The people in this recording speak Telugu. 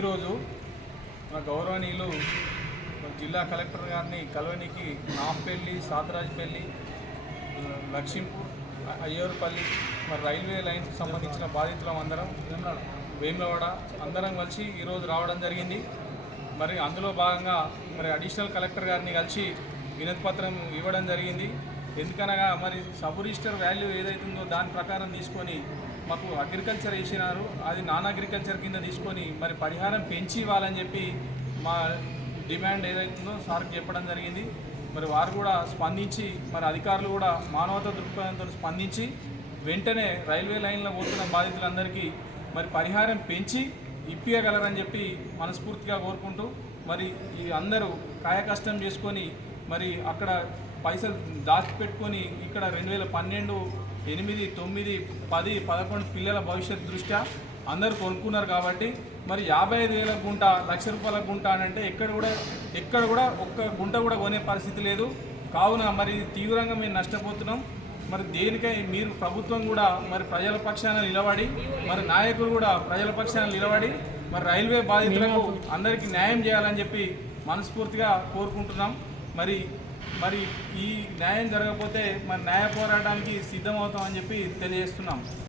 ఈరోజు మన గౌరవనీయులు జిల్లా కలెక్టర్ గారిని కలవనికి నాంపల్లి, సాతరాజ్పల్లి, లక్ష్మీపూర్, అయ్యూరుపల్లి మరి రైల్వే లైన్కి సంబంధించిన బాధితులం అందరం వేములవాడ అందరం కలిసి ఈరోజు రావడం జరిగింది. మరి అందులో భాగంగా మరి అడిషనల్ కలెక్టర్ గారిని కలిసి వినతి పత్రం ఇవ్వడం జరిగింది. ఎందుకనగా మరి సబ్ రిజిస్టర్ వాల్యూ ఏదైతుందో దాని ప్రకారం తీసుకొని మాకు అగ్రికల్చర్ వేసినారు, అది నాన్ అగ్రికల్చర్ కింద తీసుకొని మరి పరిహారం పెంచి ఇవ్వాలని చెప్పి మా డిమాండ్ ఏదైతుందో సార్కి చెప్పడం జరిగింది. మరి వారు కూడా స్పందించి మరి అధికారులు కూడా మానవతా దృక్పథంతో స్పందించి వెంటనే రైల్వే లైన్లో పోతున్న బాధితులందరికీ మరి పరిహారం పెంచి ఇప్పియగలరని చెప్పి మనస్ఫూర్తిగా కోరుకుంటూ మరి ఈ అందరూ కాయకష్టం చేసుకొని మరి అక్కడ పైసలు దాచిపెట్టుకొని ఇక్కడ 2012, 8, 9, 10, 11 పిల్లల భవిష్యత్తు దృష్ట్యా అందరూ కొనుక్కున్నారు కాబట్టి మరి 55,000 గుంట, ₹1,00,000 గుంట అని అంటే ఎక్కడ కూడా ఒక్క గుంట కూడా కొనే పరిస్థితి లేదు. కావున మరి తీవ్రంగా మేము నష్టపోతున్నాం. మరి దేనికై మీరు ప్రభుత్వం కూడా మరి ప్రజల పక్షాన నిలబడి మరి నాయకులు కూడా ప్రజల పక్షాన నిలబడి మరి రైల్వే బాధితులకు అందరికీ న్యాయం చేయాలని చెప్పి మనస్ఫూర్తిగా కోరుకుంటున్నాం. మరి ఈ న్యాయం జరగకపోతే మరి న్యాయ పోరాటానికి సిద్ధమవుతామని చెప్పి తెలియజేస్తున్నాం.